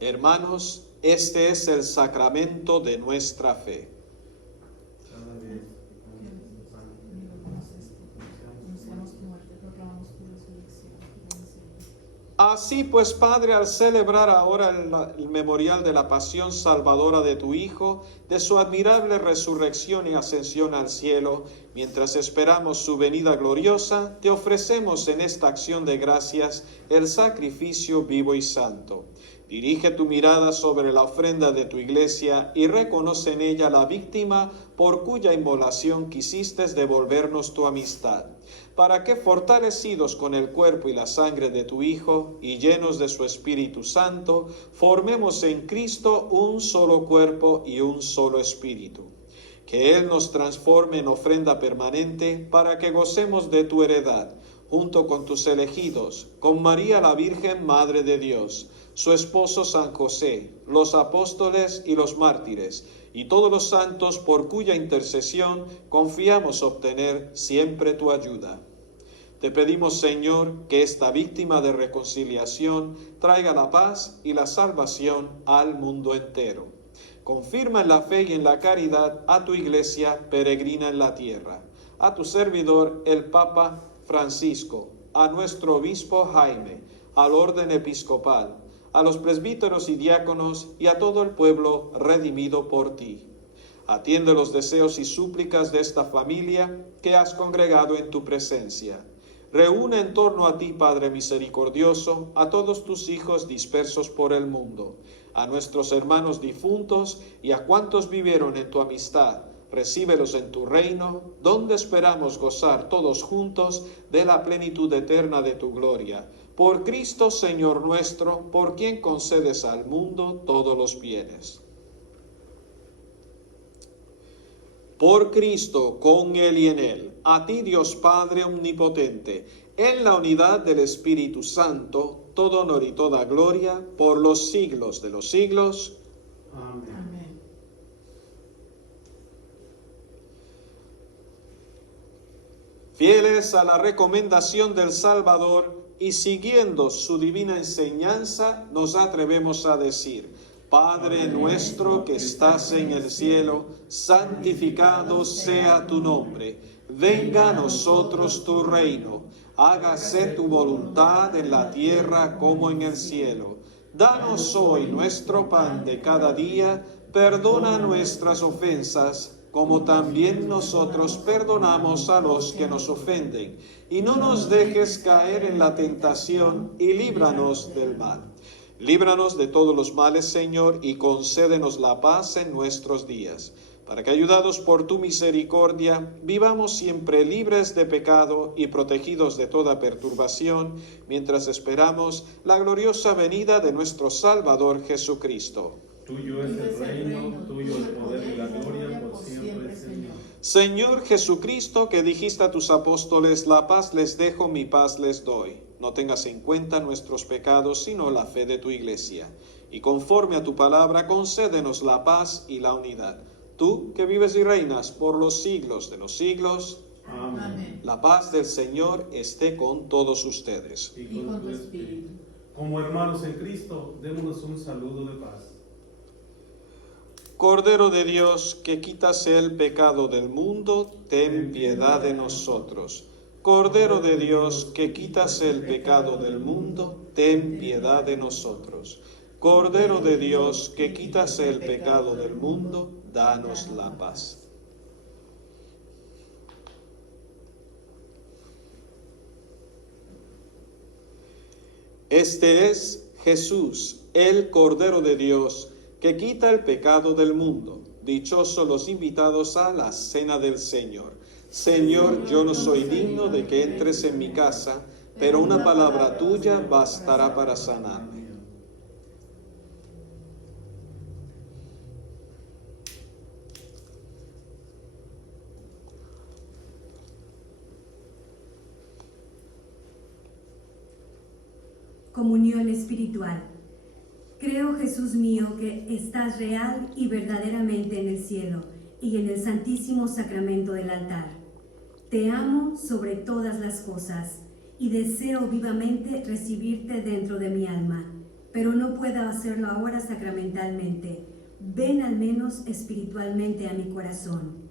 Hermanos, este es el sacramento de nuestra fe. Así pues, Padre, al celebrar ahora el memorial de la pasión salvadora de tu Hijo, de su admirable resurrección y ascensión al cielo, mientras esperamos su venida gloriosa, te ofrecemos en esta acción de gracias el sacrificio vivo y santo. Dirige tu mirada sobre la ofrenda de tu iglesia y reconoce en ella la víctima por cuya inmolación quisiste devolvernos tu amistad, para que, fortalecidos con el cuerpo y la sangre de tu Hijo y llenos de su Espíritu Santo, formemos en Cristo un solo cuerpo y un solo espíritu. Que Él nos transforme en ofrenda permanente para que gocemos de tu heredad, junto con tus elegidos, con María la Virgen, Madre de Dios, su esposo San José, los apóstoles y los mártires, y todos los santos por cuya intercesión confiamos obtener siempre tu ayuda. Te pedimos, Señor, que esta víctima de reconciliación traiga la paz y la salvación al mundo entero. Confirma en la fe y en la caridad a tu iglesia peregrina en la tierra, a tu servidor el Papa Francisco, a nuestro obispo Jaime, al orden episcopal, a los presbíteros y diáconos y a todo el pueblo redimido por ti. Atiende los deseos y súplicas de esta familia que has congregado en tu presencia. Reúne en torno a ti, Padre misericordioso, a todos tus hijos dispersos por el mundo, a nuestros hermanos difuntos y a cuantos vivieron en tu amistad. Recíbelos en tu reino, donde esperamos gozar todos juntos de la plenitud eterna de tu gloria. Por Cristo, Señor nuestro, por quien concedes al mundo todos los bienes. Por Cristo, con Él y en Él, a ti Dios Padre omnipotente, en la unidad del Espíritu Santo, todo honor y toda gloria, por los siglos de los siglos. Amén. Amén. Fieles a la recomendación del Salvador y siguiendo su divina enseñanza, nos atrevemos a decir: Padre nuestro que estás en el cielo, santificado sea tu nombre. Venga a nosotros tu reino. Hágase tu voluntad en la tierra como en el cielo. Danos hoy nuestro pan de cada día. Perdona nuestras ofensas, como también nosotros perdonamos a los que nos ofenden. Y no nos dejes caer en la tentación, y líbranos del mal. Líbranos de todos los males, Señor, y concédenos la paz en nuestros días, para que, ayudados por tu misericordia, vivamos siempre libres de pecado y protegidos de toda perturbación, mientras esperamos la gloriosa venida de nuestro Salvador Jesucristo. Tuyo es el reino, tuyo el poder y la gloria por siempre, Señor. Señor Jesucristo, que dijiste a tus apóstoles: la paz les dejo, mi paz les doy. No tengas en cuenta nuestros pecados, sino la fe de tu iglesia. Y conforme a tu palabra, concédenos la paz y la unidad. Tú, que vives y reinas por los siglos de los siglos. Amén. Amén. La paz del Señor esté con todos ustedes. Y con tu espíritu. Como hermanos en Cristo, démonos un saludo de paz. Cordero de Dios, que quitas el pecado del mundo, ten piedad de nosotros. Cordero de Dios, que quitas el pecado del mundo, ten piedad de nosotros. Cordero de Dios, que quitas el pecado del mundo, danos la paz. Este es Jesús, el Cordero de Dios, que quita el pecado del mundo. Dichosos los invitados a la cena del Señor. Señor, yo no soy digno de que entres en mi casa, pero una palabra tuya bastará para sanarme. Comunión espiritual. Creo, Jesús mío, que estás real y verdaderamente en el cielo y en el santísimo sacramento del altar. Te amo sobre todas las cosas y deseo vivamente recibirte dentro de mi alma, pero no puedo hacerlo ahora sacramentalmente. Ven al menos espiritualmente a mi corazón.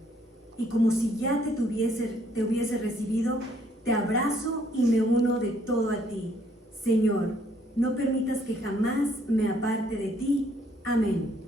Y como si ya te hubiese recibido, te abrazo y me uno de todo a ti. Señor, no permitas que jamás me aparte de ti. Amén.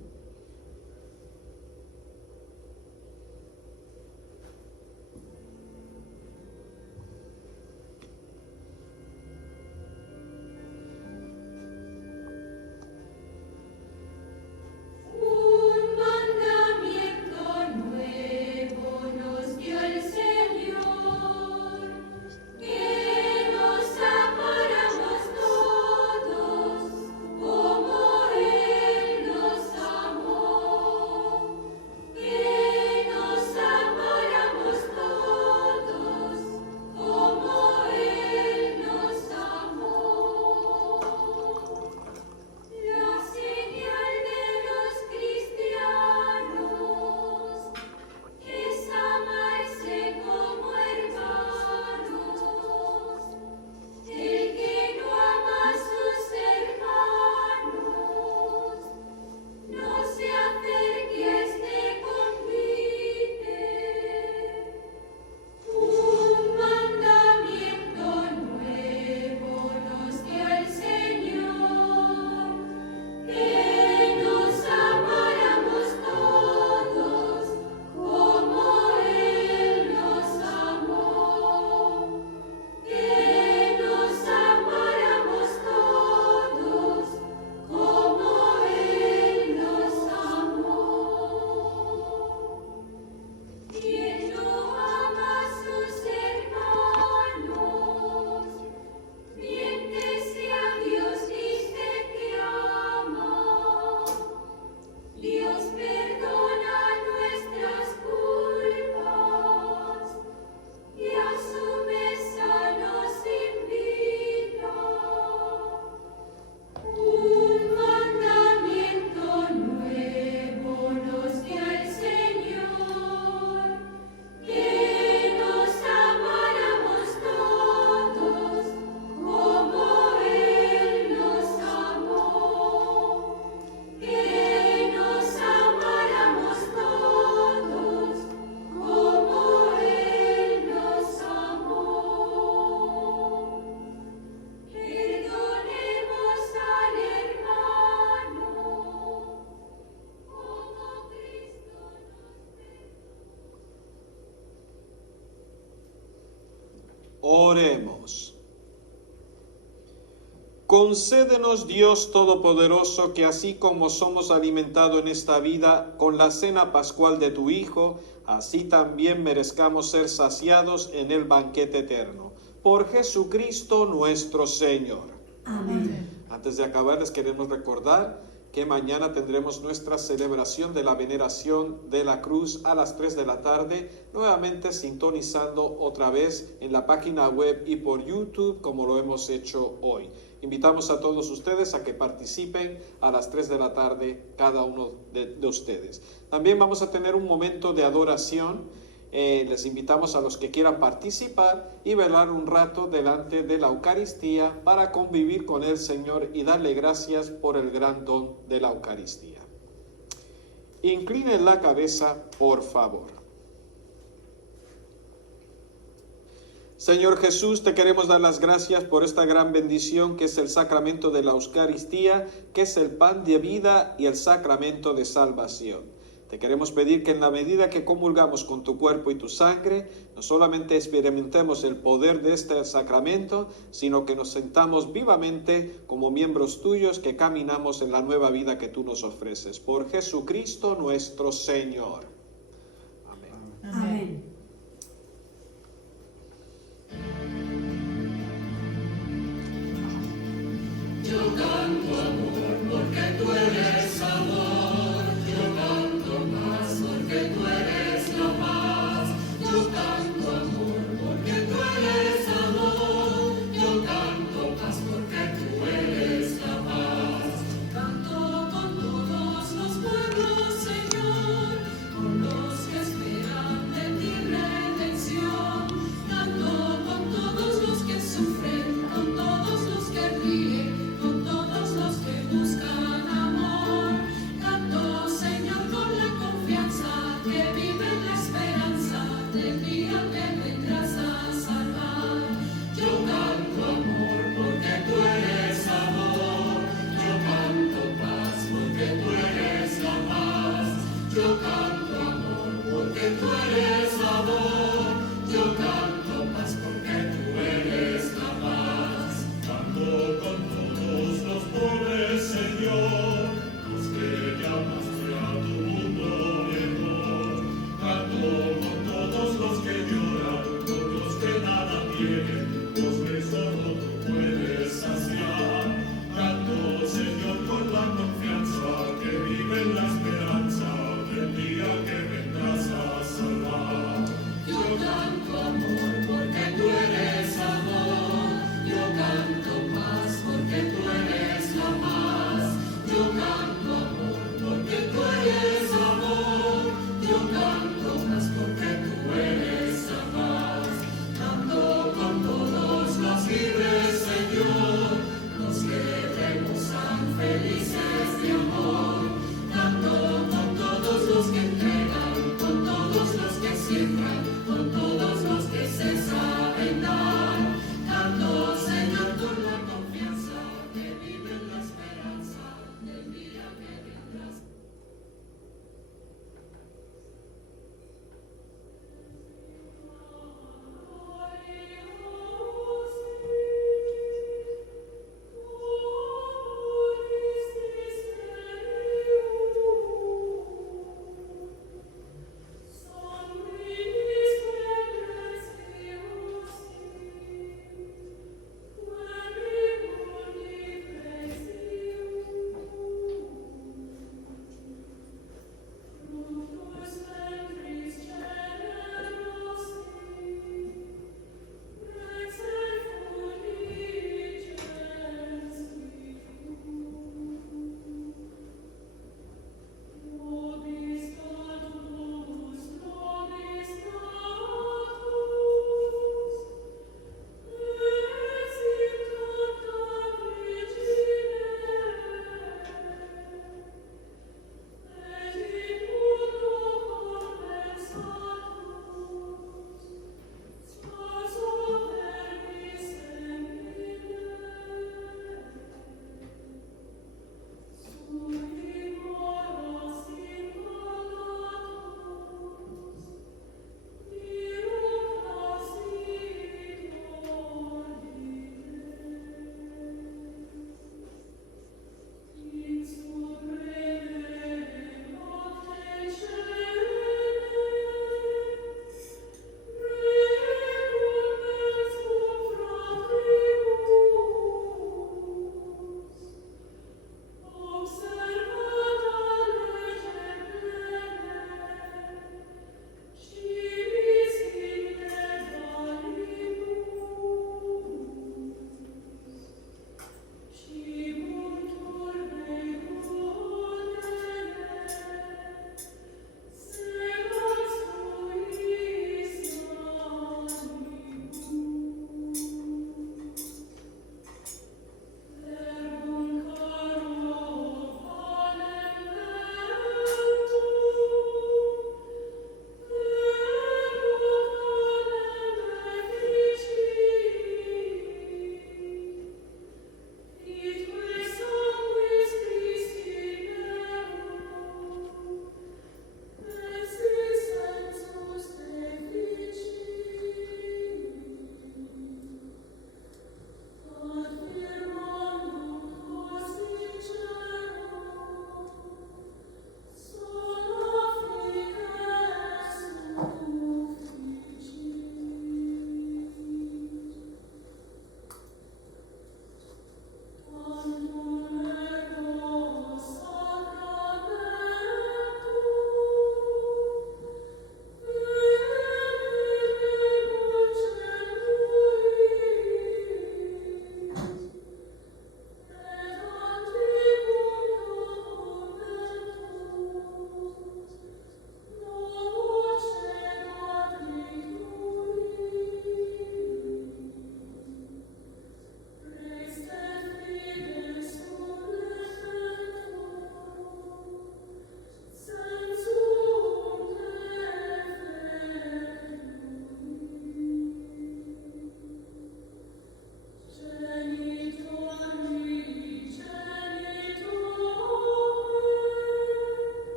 Oremos. Concédenos, Dios Todopoderoso, que así como somos alimentados en esta vida con la cena pascual de tu Hijo, así también merezcamos ser saciados en el banquete eterno. Por Jesucristo nuestro Señor. Amén. Antes de acabar, les queremos recordar que mañana tendremos nuestra celebración de la veneración de la cruz a las 3 de la tarde, nuevamente sintonizando otra vez en la página web y por YouTube como lo hemos hecho hoy. Invitamos a todos ustedes a que participen a las 3 de la tarde cada uno de ustedes. También vamos a tener un momento de adoración Les invitamos a los que quieran participar y velar un rato delante de la Eucaristía para convivir con el Señor y darle gracias por el gran don de la Eucaristía. Inclinen la cabeza, por favor. Señor Jesús, te queremos dar las gracias por esta gran bendición que es el sacramento de la Eucaristía, que es el pan de vida y el sacramento de salvación. Te queremos pedir que en la medida que comulgamos con tu cuerpo y tu sangre, no solamente experimentemos el poder de este sacramento, sino que nos sentamos vivamente como miembros tuyos que caminamos en la nueva vida que tú nos ofreces. Por Jesucristo nuestro Señor. Amén. Amén. Yo canto amor porque tú eres amor. Yo canto paz porque tú eres la paz. Yo canto amor porque tú eres amor. Yo canto paz porque tú eres la paz. Canto con todos los pueblos, Señor, con los que esperan de ti redención. Canto con todos los que sufren, con todos los que ríen, con todos los que buscan amor. Canto, Señor, con la confianza que vive en la esperanza del día que vendrás a salvar. Yo canto amor porque tú eres amor. Yo canto paz porque tú eres la paz. Yo canto amor porque tú eres amor. Yo canto paz porque tú eres la paz. Canto con todos los pobres, Señor, los que llamaste a tu mundo de amor. Canto con todos los que lloran, con los que nada tienen, los que solo tú puedes saciar. Canto, Señor, con la confianza que vive en la esperanza del día que vendrás a salvar. Yo canto amor porque tú eres amor. Yo canto paz porque tú eres la paz. Yo canto amor porque tú eres amor. Yo canto paz porque tú eres la paz. Canto con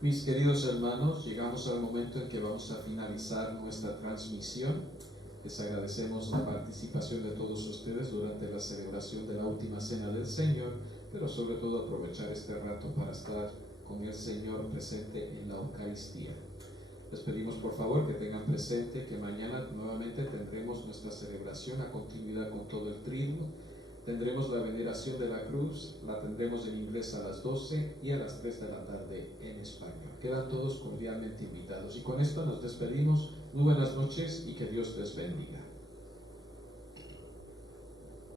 Mis queridos hermanos, llegamos al momento en que vamos a finalizar nuestra transmisión. Les agradecemos la participación de todos ustedes durante la celebración de la última cena del Señor, pero sobre todo aprovechar este rato para estar con el Señor presente en la Eucaristía. Les pedimos por favor que tengan presente que mañana nuevamente tendremos nuestra celebración a continuidad con todo el triduo. Tendremos la veneración de la cruz, la tendremos en inglés a las 12 y a las 3 de la tarde en español. Quedan todos cordialmente invitados. Y con esto nos despedimos. Muy buenas noches y que Dios les bendiga.